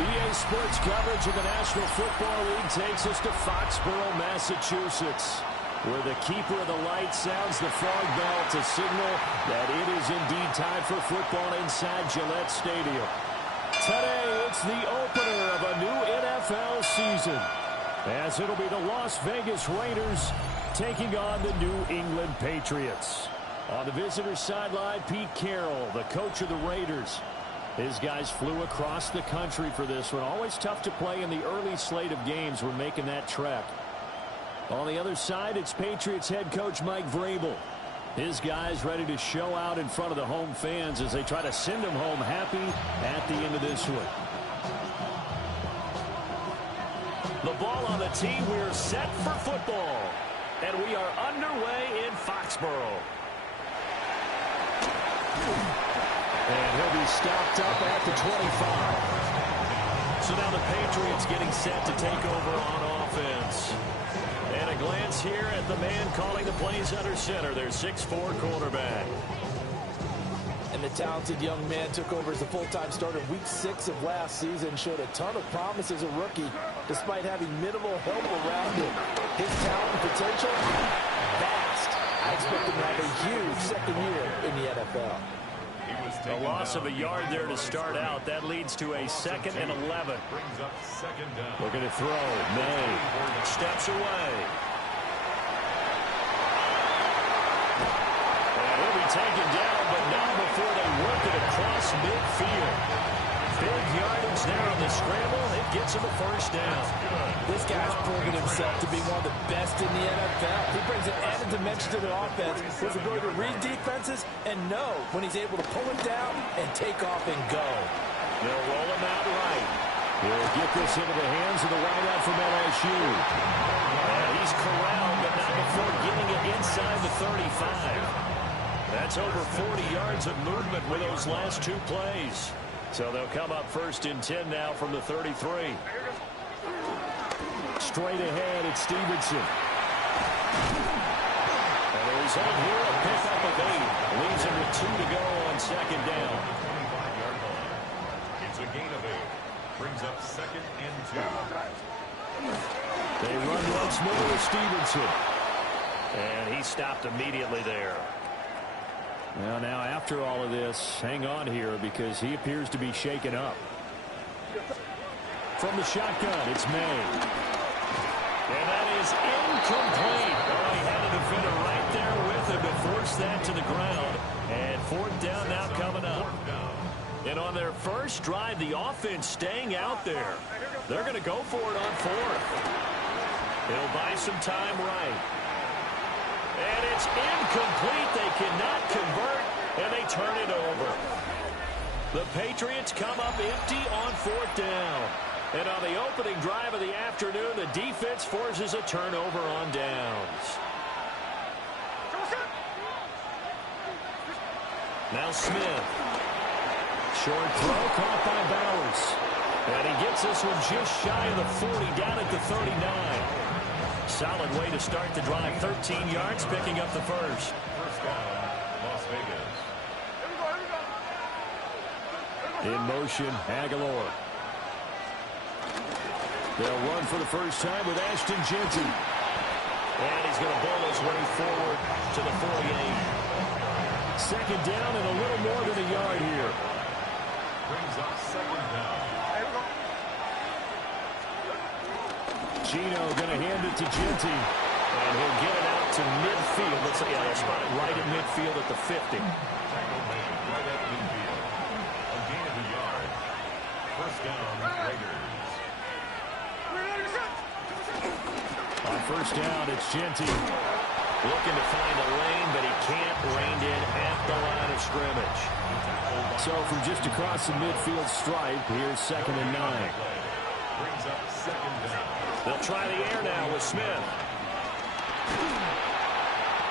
EA Sports coverage of the National Football League takes us to Foxborough, Massachusetts, where the keeper of the light sounds the frog bell to signal that it is indeed time for football inside Gillette Stadium. Today, it's the opener of a new NFL season, as it'll be the Las Vegas Raiders taking on the New England Patriots. On the visitor's sideline, Pete Carroll, the coach of the Raiders. His guys flew across the country for this one. Always tough to play in the early slate of games when making that trek. On the other side, it's Patriots head coach Mike Vrabel. His guys ready to show out in front of the home fans as they try to send them home happy at the end of this one. The ball on the tee. We're set for football. And we are underway in Foxborough. And he'll be stopped up at the 25. So now the Patriots getting set to take over on offense. And a glance here at the man calling the plays under center, their 6'4" quarterback. And the talented young man took over as a full-time starter week 6 of last season. Showed a ton of promise as a rookie, despite having minimal help around him. His talent and potential, vast. I expect him to have a huge second year in the NFL. A loss of a yard there to start out. That leads to a 2nd and 11. Looking to throw. May steps away. And he'll be taken down, but not before they work it across midfield. Big yardage there on the scramble. It gets him a first down. This guy's proven himself to be one of the best in the NFL. He brings an added dimension to the offense, his ability to read defenses and know when he's able to pull it down and take off and go. They'll roll him out right. He'll get this into the hands of the wideout from LSU. And he's corralled, but not before getting it inside the 35. That's over 40 yards of movement with those last 2 plays. So they'll come up 1st and 10 now from the 33. Straight ahead, it's Stevenson. And the result here, a pickup of 8. Leaves him with 2 to go on 2nd down. It's a gain of 8. Brings up 2nd and 2. They run once more with Stevenson. And he stopped immediately there. Well, now after all of this, hang on here because he appears to be shaken up. From the shotgun, it's May. And that is incomplete. Oh, he had a defender right there with him to force that to the ground. And 4th down now coming up. And on their first drive, the offense staying out there. They're going to go for it on 4th. He'll buy some time right. And it's incomplete. They cannot convert, and they turn it over. The Patriots come up empty on 4th down. And on the opening drive of the afternoon, the defense forces a turnover on downs. Now Smith. Short throw caught by Bowers. And he gets this one just shy of the 40, down at the 39. Solid way to start the drive. 13 yards, picking up the first. First down, Las Vegas. In motion, Aguilar. They'll run for the first time with Ashton Jeanty. And he's going to bowl his way forward to the 48. 2nd down and a little more than a yard here. Brings up 2nd down. Gino going to hand it to Jeanty. And he'll get it out to midfield. Let's say a spot right at midfield at the 50. Tackle made right at midfield. A gain of a yard. First down, Raiders. On first down, it's Jeanty. Looking to find a lane, but he can't rein in at the line of scrimmage. So from just across the midfield stripe, here's 2nd and 9. Brings up 2nd down. They'll try the air now with Smith.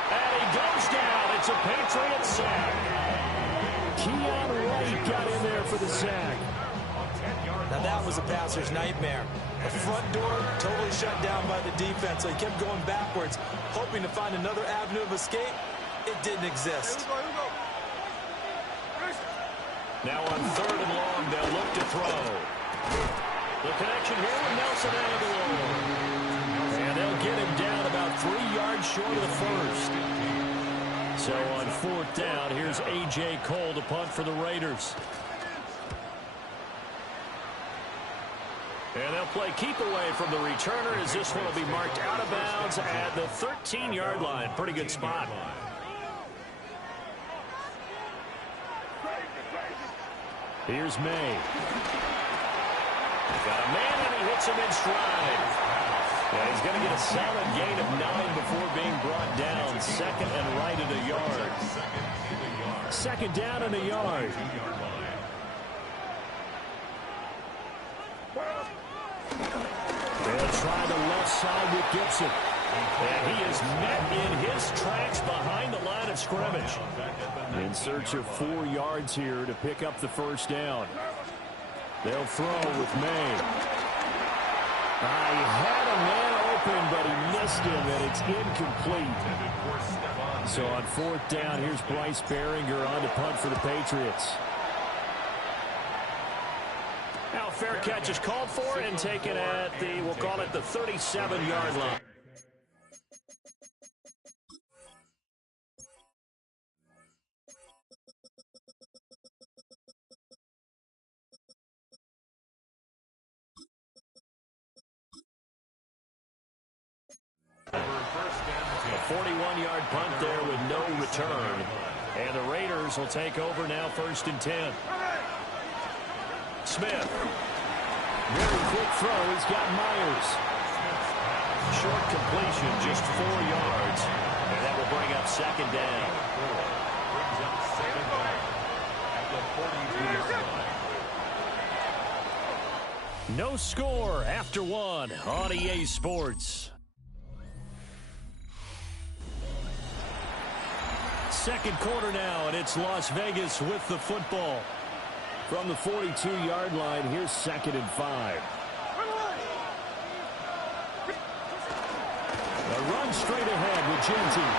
And he goes down. It's a Patriots sack. Keon White got in there for the sack. Now that was a passer's nightmare. The front door totally shut down by the defense, so he kept going backwards, hoping to find another avenue of escape. It didn't exist. Now on 3rd and long, they'll look to throw. The connection here with Nelson Aguilar. And they'll get him down about 3 yards short of the first. So on 4th down, here's A.J. Cole to punt for the Raiders. And they'll play keep away from the returner as this one will be marked out of bounds at the 13-yard line. Pretty good spot. Here's May. Got a man, and he hits him in stride. Yeah, he's going to get a solid gain of 9 before being brought down. 2nd and right at a yard. 2nd down and a yard. They'll try the left side with Gibson. And he is met in his tracks behind the line of scrimmage. In search of 4 yards here to pick up the first down. They'll throw with May. He had a man open, but he missed him, and it's incomplete. So on 4th down, here's Bryce Behringer on to punt for the Patriots. Now, fair catch is called for and taken at the, we'll call it the 37-yard line. A 41-yard punt there with no return. And the Raiders will take over now 1st and 10. Smith. Very quick throw. He's got Myers. Short completion, just 4 yards. And that will bring up 2nd down. No score after 1 on EA Sports. 2nd quarter now, and it's Las Vegas with the football. From the 42-yard line, here's 2nd and 5. A run straight ahead with Genty.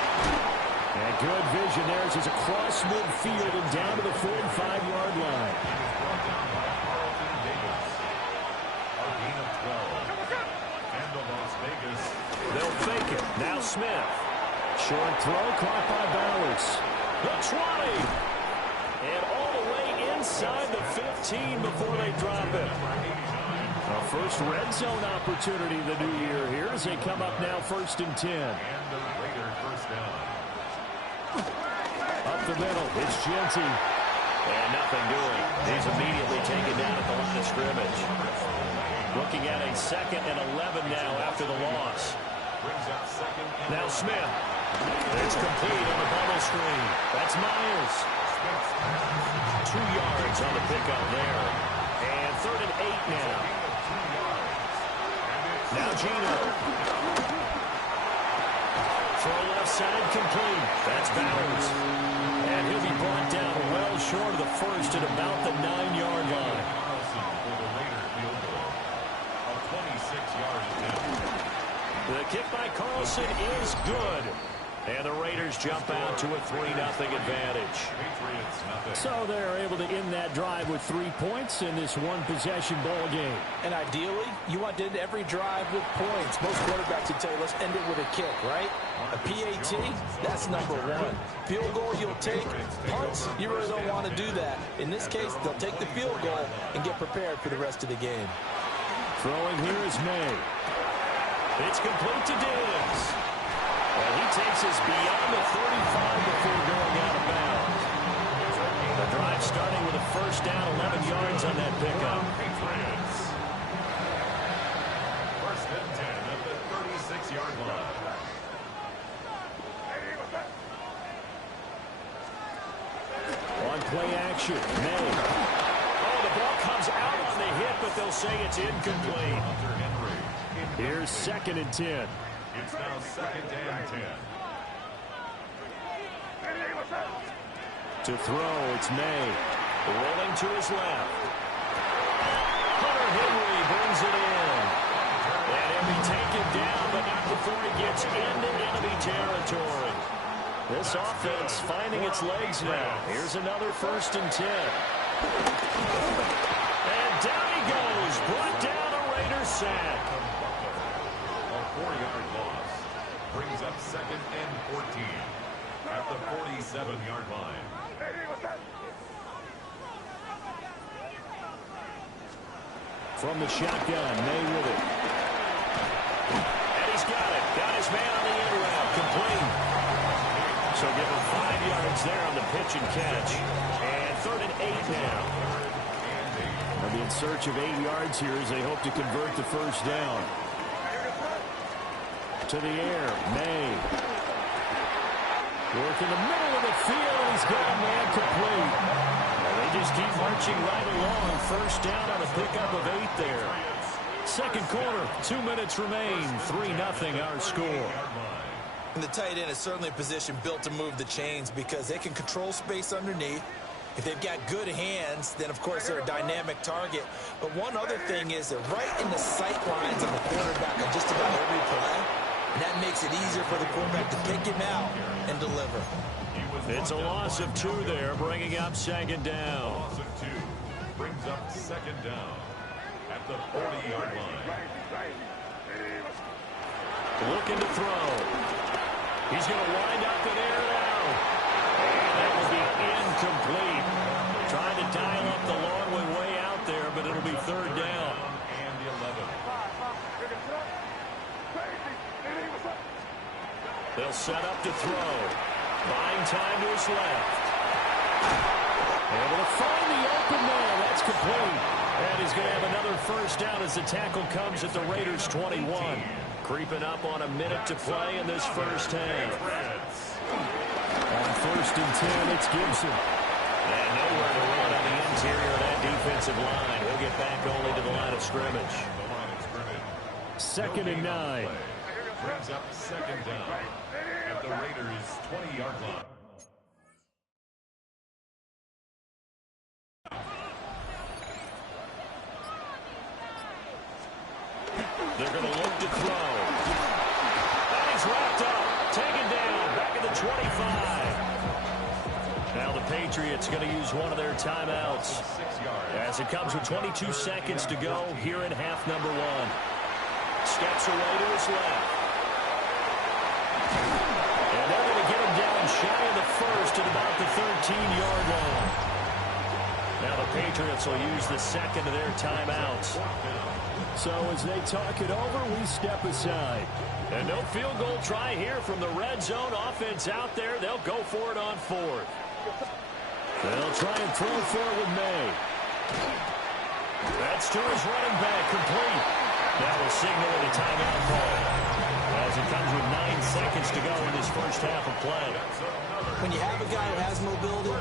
And good vision there as he's across midfield and down to the 45-yard line. They'll fake it. Now Smith. Short throw caught by Bowers. The 20. And all the way inside the 15 before they drop it. A first red zone opportunity the new year here as they come up now 1st and 10. Up the middle, it's Genty. And nothing doing. He's immediately taken down at the line of scrimmage. Looking at a 2nd and 11 now after the loss. Now Smith. It's complete on the bubble screen. That's Myers. 2 yards on the pickup there. And 3rd and 8 now. Now Gino. Throw left side complete. That's Bowers. And he'll be brought down well short of the first at about the 9-yard line. The kick by Carlson is good. And the Raiders jump out to a 3-0 advantage. So they're able to end that drive with 3 points in this one-possession ball game. And ideally, you want to end every drive with points. Most quarterbacks would tell you, let's end it with a kick, right? A PAT, that's number 1. Field goal you'll take. Punts, you really don't want to do that. In this case, they'll take the field goal and get prepared for the rest of the game. Throwing here is May. It's complete to Diggs. And he takes us beyond the 35 before going out of bounds. The drive starting with a first down, 11 yards on that pickup. First and 10 at the 36-yard line. On play action, May. Oh, the ball comes out on the hit, but they'll say it's incomplete. Here's 2nd and 10. It's now 2nd and 10. To throw, it's May. Rolling to his left. Hunter Henry brings it in. And he'll be taken down, but not before he gets into enemy territory. This offense finding its legs now. Here's another 1st and 10. And down he goes. Brought down a Raiders sack. A 4-yard loss brings up 2nd and 14 at the 47-yard line. From the shotgun, May with it. And he's got it. Got his man on the end route. Complete. So give him 5 yards there on the pitch and catch. And 3rd and 8 now. They'll be in search of 8 yards here as they hope to convert the 1st down. To the air, May. Work in the middle of the field. He's got a man complete. And they just keep marching right along. 1st down on a pickup of 8 there. 2nd quarter, 2 minutes remain. 3-0 our score. And the tight end is certainly a position built to move the chains because they can control space underneath. If they've got good hands, then, of course, they're a dynamic target. But one other thing is they're right in the sight lines of the quarterback on just about every play. And that makes it easier for the quarterback to pick him out and deliver. It's a loss of 2 there, bringing up 2nd down. Loss of 2 brings up 2nd down at the 40-yard line. Looking to throw. He's going to wind up and air it out. And that will be incomplete. Trying to dial up the long way out there, but it'll be 3rd down. And the 11. They'll set up to throw. Buying time to his left. Able to find the open man. That's complete. And he's going to have another 1st down as the tackle comes at the Raiders' 21. Creeping up on a minute to play in this 1st half. On 1st and 10, it's Gibson. And nowhere to run on the interior of that defensive line. He'll get back only to the line of scrimmage. 2nd and 9. Brings up 2nd down at the Raiders' 20-yard line. They're going to look to throw. And he's wrapped up. Taken down. Back at the 25. Now the Patriots going to use one of their timeouts. As it comes with 22 seconds to go here in half number 1. Steps away to his left. And they're going to get him down shy of the 1st at about the 13-yard line. Now the Patriots will use the 2nd of their timeouts. So as they talk it over, we step aside. And no field goal try here from the red zone. Offense out there. They'll go for it on 4th. They'll try and throw for it with May. That's to his running back, complete. That will signal a timeout call. As it comes with 9 seconds to go in this 1st half of play. When you have a guy who has mobility,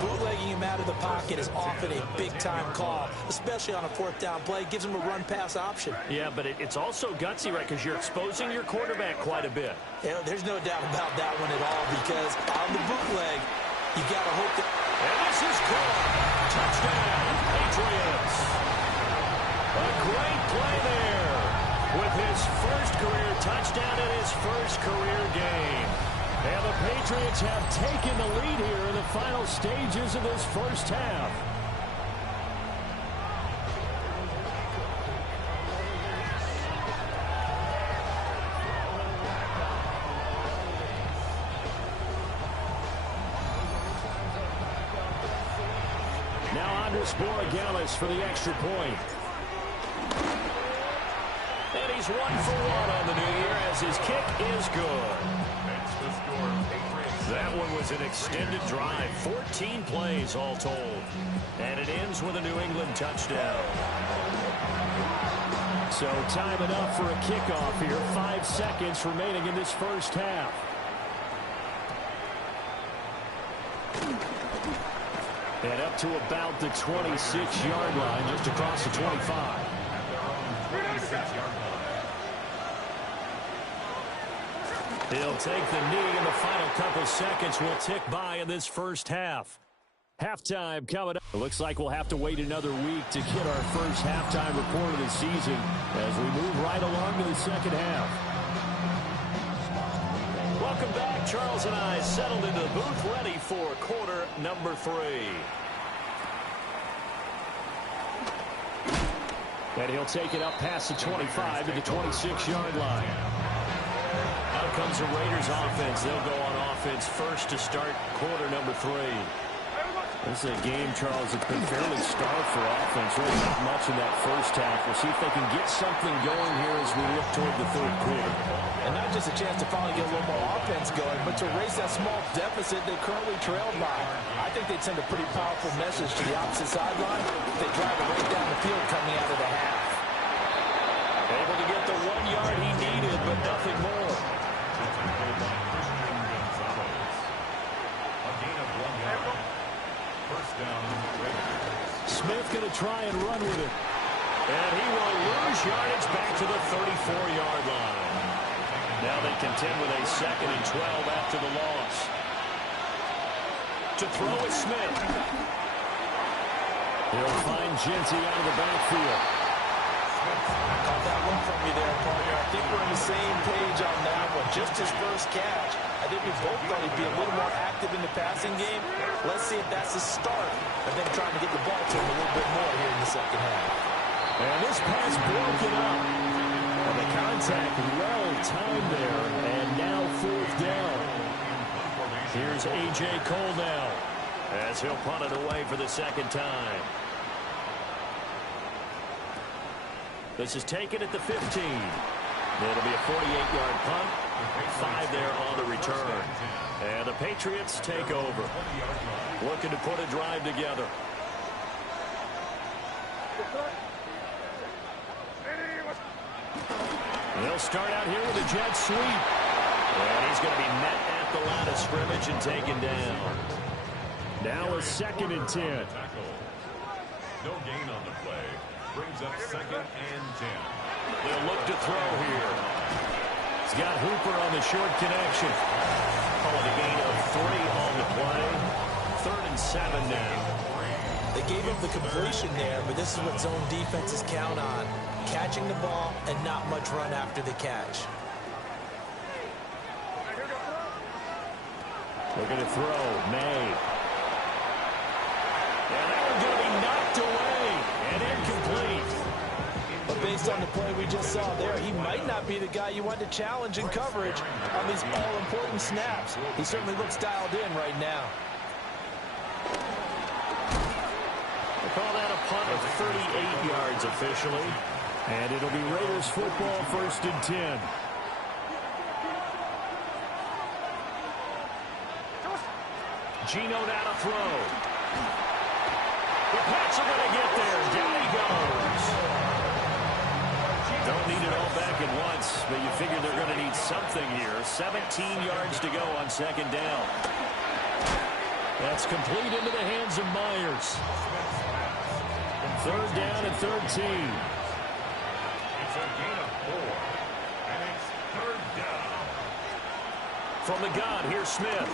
bootlegging him out of the pocket is often a big-time call, especially on a 4th down play. Gives him a run-pass option. Yeah, but it's also gutsy, right, because you're exposing your quarterback quite a bit. Yeah, there's no doubt about that one at all, because on the bootleg, you got to hope that... And this is caught. Touchdown, Patriots. A great play there with his 1st career touchdown in his 1st career game. And the Patriots have taken the lead here in the final stages of this 1st half. Now Andres Borregales for the extra point. And he's 1 for 1 on the new year as his kick is good. That one was an extended drive, 14 plays all told. And it ends with a New England touchdown. So time enough for a kickoff here. 5 seconds remaining in this 1st half. And up to about the 26-yard line, just across the 25. He'll take the knee in the final couple seconds will tick by in this first half. Halftime coming up. It looks like we'll have to wait another week to get our first halftime report of the season as we move right along to the second half. Welcome back. Charles and I settled into the booth ready for quarter number 3. And he'll take it up past the 25 to the 26-yard line. Out comes the Raiders offense. They'll go on offense first to start quarter number 3. This is a game, Charles, that's been fairly starved for offense. Really not much in that first half. We'll see if they can get something going here as we look toward the third quarter. And not just a chance to finally get a little more offense going, but to erase that small deficit they currently trailed by. I think they'd send a pretty powerful message to the opposite sideline if they drive it right down the field coming out of the half. Able to get the 1 yard he needed, but nothing more. Smith going to try and run with it. And he will lose yardage back to the 34-yard line. Now they contend with a 2nd and 12 after the loss. To throw is Smith. He'll find Genty out of the backfield. I caught that one from you there, partner. I think we're on the same page on that one. Just his first catch. I think we both thought he'd be a little more active in the passing game. Let's see if that's the start of them trying to get the ball to him a little bit more here in the second half. And this pass broken up. And the contact well timed there. And now 4th down. Here's A.J. Cole now as he'll punt it away for the second time. This is taken at the 15. It'll be a 48-yard punt. 5 there on the return. And the Patriots take over. Looking to put a drive together. They'll start out here with a jet sweep. And he's going to be met at the line of scrimmage and taken down. Now a 2nd and 10. No gain on the play. Brings up 2nd and 10. They'll look to throw here. He's got Hooper on the short connection. Call it a gain of 3 on the play. 3rd and 7 now. They gave up the completion there, but this is what zone defenses count on. Catching the ball and not much run after the catch. Looking to throw. May. And that one's going to be knocked away and incomplete. But based on the play we just saw there, he might not be the guy you want to challenge in coverage on these all-important snaps. He certainly looks dialed in right now. They call that a punt of 38 yards officially. And it'll be Raiders football, 1st and 10. Geno now to throw. The Pats are going to get there. Down he goes. Don't need it all back at once, but you figure they're going to need something here. 17 yards to go on 2nd down. That's complete into the hands of Myers. 3rd down and 13. It's a gain of 4. And it's 3rd down. From the gun, here's Smith.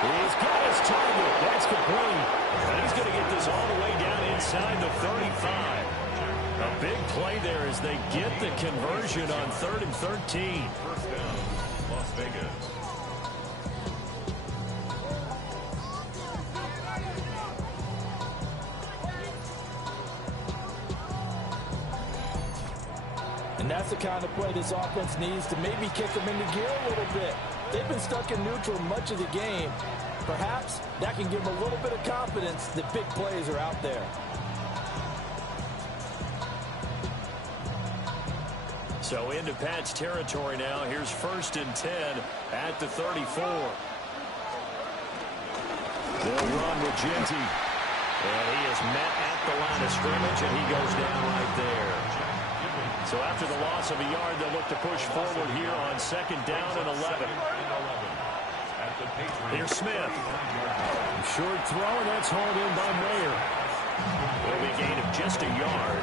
He's got his target. That's complete. And he's going to get this all the way down inside the 35. A big play there as they get the conversion on 3rd and 13. 1st down, Las Vegas. And that's the kind of play this offense needs to maybe kick them into gear a little bit. They've been stuck in neutral much of the game. Perhaps that can give them a little bit of confidence that big plays are out there. So into Pat's territory now. Here's 1st and 10 at the 34. They'll run with Genty. And he is met at the line of scrimmage, and he goes down right there. So after the loss of a yard, they'll look to push forward here on 2nd down and 11. Here's Smith. Short throw, and that's hauled in by Mayer. It'll be a gain of just a yard,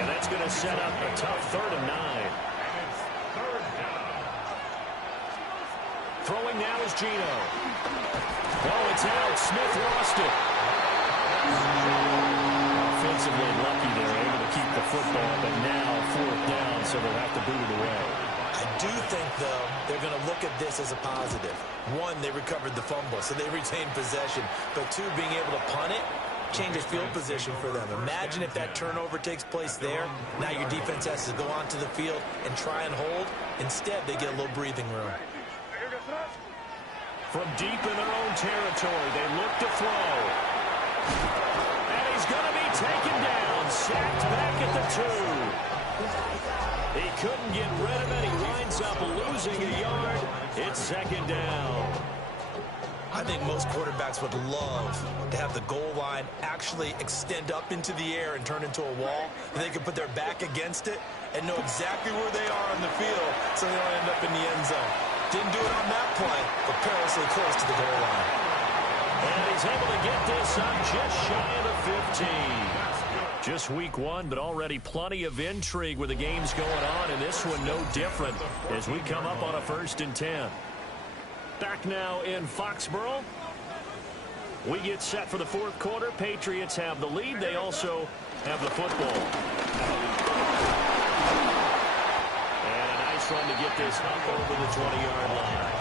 and that's going to set up a tough 3rd and 9. Throwing now is Geno. Oh, it's out. Smith lost it. Offensively lucky they're able to keep the football, but now 4th down, so they'll have to boot it away. I do think, though, they're going to look at this as a positive. One, they recovered the fumble, so they retained possession. But two, being able to punt it changes field position for them. Imagine if that turnover takes place there. Now your defense has to go onto the field and try and hold. Instead, they get a little breathing room. From deep in their own territory, they look to throw. And he's going to be taken down. Sacked back at the 2. He couldn't get rid of it. He winds up losing a yard. It's 2nd down. I think most quarterbacks would love to have the goal line actually extend up into the air and turn into a wall. And they can put their back against it and know exactly where they are on the field so they don't end up in the end zone. Didn't do it on that play, but perilously close to the goal line. And he's able to get this up just shy of the 15. Just week 1, but already plenty of intrigue with the games going on, and this one no different as we come up on a 1st and 10. Back now in Foxborough. We get set for the 4th quarter. Patriots have the lead. They also have the football. And a nice run to get this up over the 20-yard line.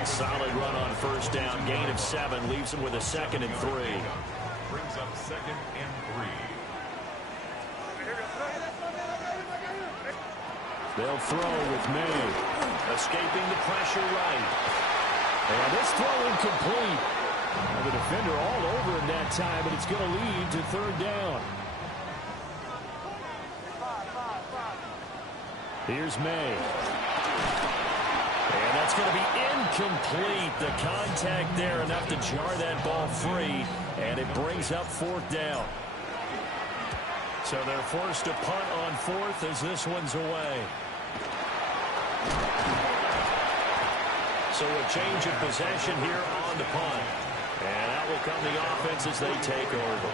A solid run on 1st down. Gain of 7 leaves him with a 2nd and 3. Brings up 2nd and 3. They'll throw with May. Escaping the pressure right. And this throw incomplete. The defender all over him that time, but it's going to lead to 3rd down. Here's May. And that's going to be incomplete. The contact there enough to jar that ball free, and it brings up 4th down. So they're forced to punt on 4th as this one's away. So a change of possession here on the punt. And that will come the offense as they take over.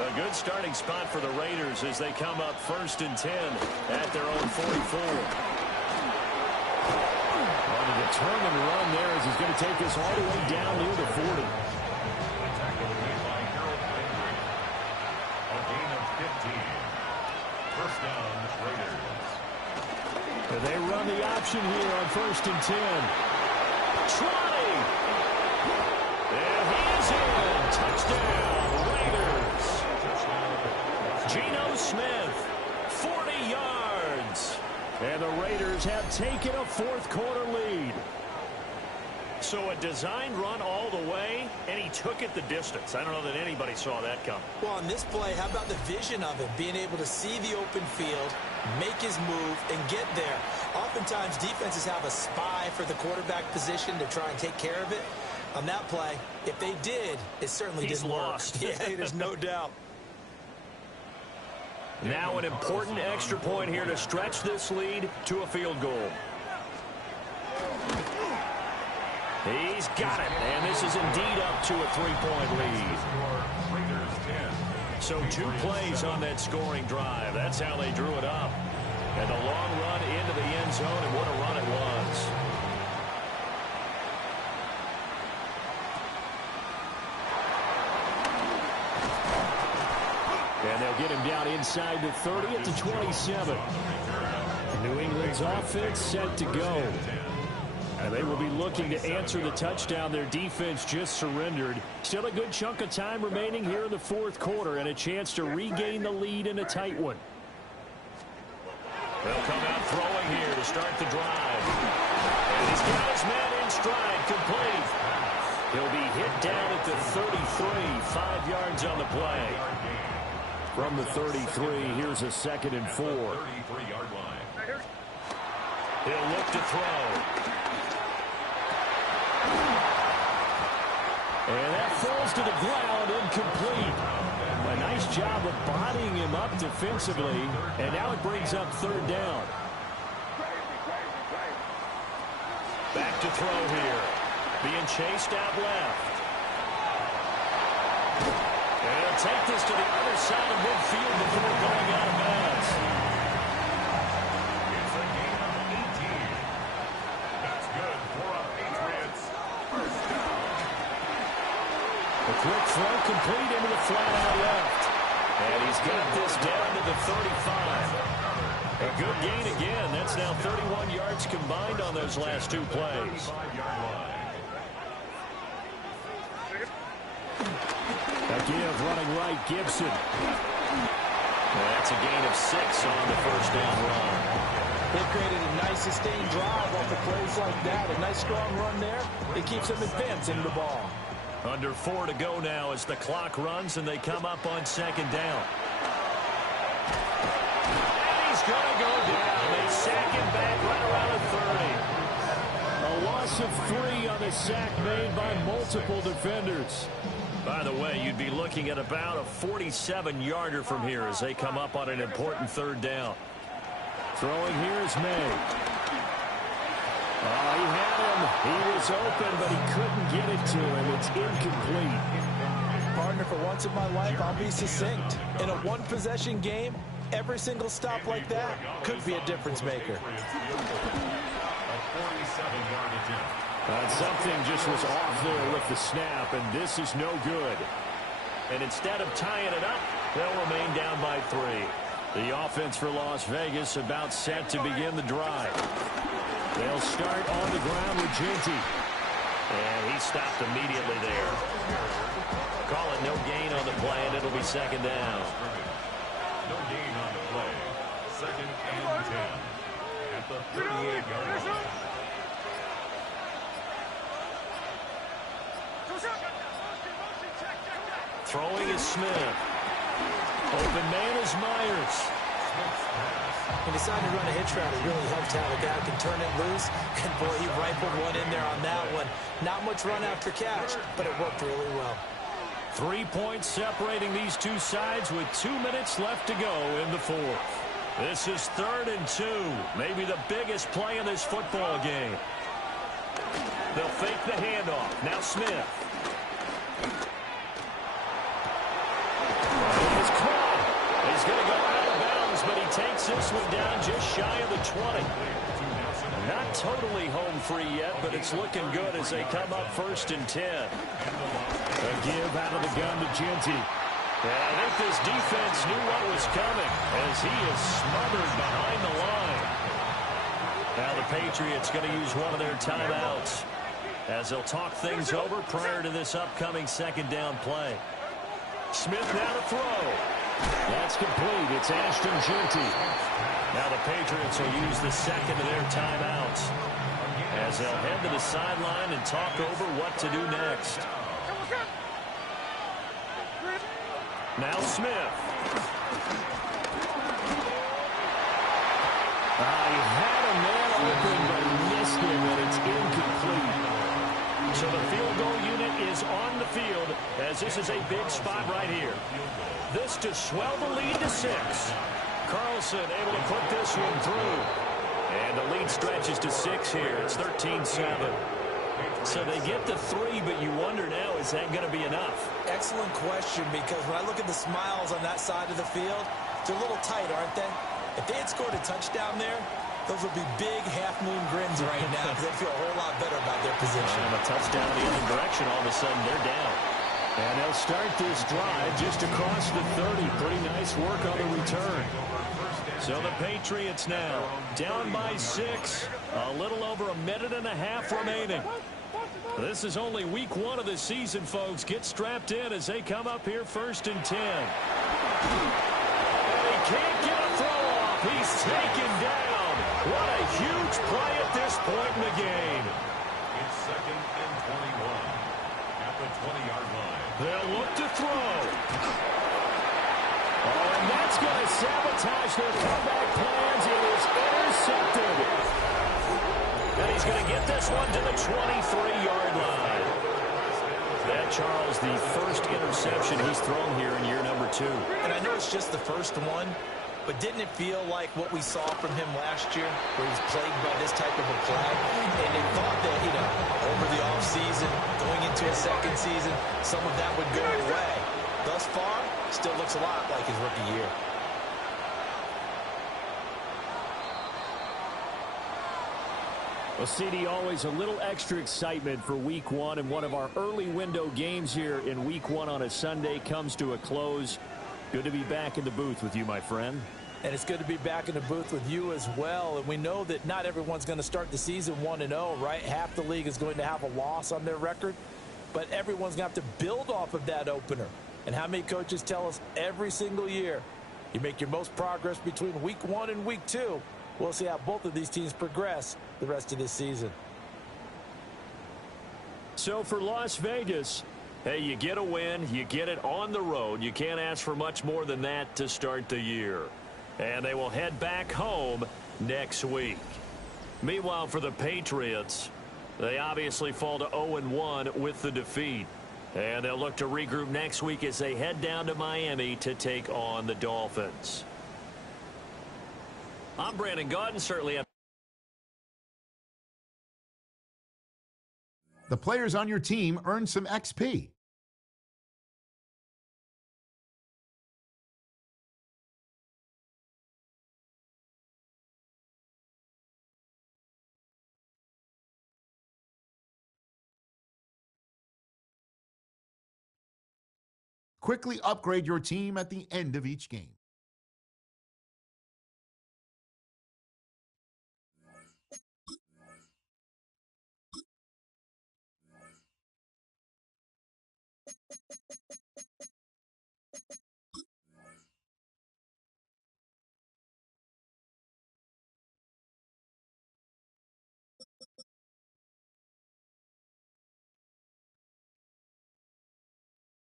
A good starting spot for the Raiders as they come up 1st and 10 at their own 44. On a determined run there as he's going to take this all the way down near the 40. A gain of 15. 1st down, Raiders. And they run the option here on 1st and 10. Trotty! And he is in. Touchdown, Raiders. Geno Smith, 40 yards. And the Raiders have taken a 4th quarter lead. So a designed run all the way, and he took it the distance. I don't know that anybody saw that coming. Well, on this play, how about the vision of him? Being able to see the open field, make his move, and get there. Oftentimes, defenses have a spy for the quarterback position to try and take care of it. On that play, if they did, it certainly didn't lost. work. Yeah, there's no doubt. Now an important extra point here to stretch this lead to a field goal. He's got it, and this is indeed up to a 3-point lead. So 2 plays on that scoring drive. That's how they drew it up. And a long run into the end zone, and what a run it was. And they'll get him down inside the 30 at the 27. New England's offense set to go. And they will be looking to answer the touchdown their defense just surrendered. Still a good chunk of time remaining here in the 4th quarter and a chance to regain the lead in a tight one. They'll come out throwing here to start the drive. And he's got his man in stride, complete. He'll be hit down at the 33, 5 yards on the play. From the 33, here's a 2nd and 4. 33-yard line. He'll look to throw. And that falls to the ground, incomplete. A nice job of bodying him up defensively, and now it brings up 3rd down. Back to throw here. Being chased out left. And he'll take this to the other side of midfield before going out of bounds. It's a gain of 18. That's good for quick throw complete into the flat out left. And he's got this down to the 35. A good gain again. That's now 31 yards combined on those last two plays. A give running right, Gibson. That's a gain of 6 on the first down run. They created a nice sustained drive off of plays like that. A nice strong run there. It keeps them advancing the ball. Under 4 to go now as the clock runs and they come up on second down. And he's going to go down. They sack him back right around the 30. A loss of 3 on the sack made by multiple defenders. By the way, you'd be looking at about a 47-yarder from here as they come up on an important third down. Throwing here is May. Oh, he had him. He was open, but he couldn't get it to him. It's incomplete. Partner, for once in my life, I'll be succinct. In a one-possession game, every single stop like that could be a difference maker. Something just was off there with the snap, and this is no good. And instead of tying it up, they'll remain down by 3. The offense for Las Vegas about set to begin the drive. They'll start on the ground with Ginty. And he stopped immediately there. Call it no gain on the play, and it'll be second down. No gain on the play. Second and 10. At the 38-yard line. Throwing is Smith. Open man is Myers. He decided to run a hitch route. It really helped out. A guy who can turn it loose. And, boy, he rifled one in there on that one. Not much run after catch, but it worked really well. 3 points separating these two sides with 2 minutes left to go in the fourth. This is 3rd and 2. Maybe the biggest play in this football game. They'll fake the handoff. Now Smith. He's caught. He's going to go out of bounds, but he takes this one down just shy of the 20. Not totally home free yet, but it's looking good as they come up 1st and 10. A give out of the gun to Ginty. Yeah, I think this defense knew what was coming as he is smothered behind the line. Now the Patriots going to use one of their timeouts as they'll talk things over prior to this upcoming second down play. Smith now to throw. That's complete. It's Ashton Ginty. Now the Patriots will use the second of their timeouts as they'll head to the sideline and talk over what to do next. Now Smith. He had a man open, but he missed him, and it's incomplete. So the field goal unit is on the field as this is a big spot right here. This to swell the lead to 6. Carlson able to put this one through. And the lead stretches to 6 here. It's 13-7. So they get to 3, but you wonder now, is that going to be enough? Excellent question, because when I look at the smiles on that side of the field, they're a little tight, aren't they? If they had scored a touchdown there, those would be big half-moon grins right now because they feel a whole lot better about their position. And a touchdown the other direction, all of a sudden they're down. And they'll start this drive just across the 30. Pretty nice work on the return. So the Patriots now down by 6. A little over a minute and a half remaining. This is only week 1 of the season, folks. Get strapped in as they come up here 1st and 10. And he can't get a throw off. He's taken down. What a huge play at this point in the game. It's 2nd and 21 at the 20-yard line. They'll look to throw. Oh, and that's going to sabotage their comeback plans. It is intercepted. And he's going to get this one to the 23-yard line. That, Charles, the first interception he's thrown here in year number 2. And I know it's just the first one, but didn't it feel like what we saw from him last year, where he was plagued by this type of a play? And they thought that, over the offseason, going into a second season, some of that would go away. Thus far, still looks a lot like his rookie year. Well, CD, always a little extra excitement for Week 1, and one of our early window games here in Week 1 on a Sunday comes to a close. Good to be back in the booth with you, my friend. And it's good to be back in the booth with you as well. And we know that not everyone's going to start the season 1-0, right? Half the league is going to have a loss on their record, but everyone's going to have to build off of that opener. And how many coaches tell us every single year, you make your most progress between Week 1 and Week 2. We'll see how both of these teams progress the rest of this season. So for Las Vegas, hey, you get a win, you get it on the road. You can't ask for much more than that to start the year. And they will head back home next week. Meanwhile, for the Patriots, they obviously fall to 0-1 with the defeat. And they'll look to regroup next week as they head down to Miami to take on the Dolphins. I'm Brandon Gaudin, certainly up. The players on your team earn some XP. Quickly upgrade your team at the end of each game.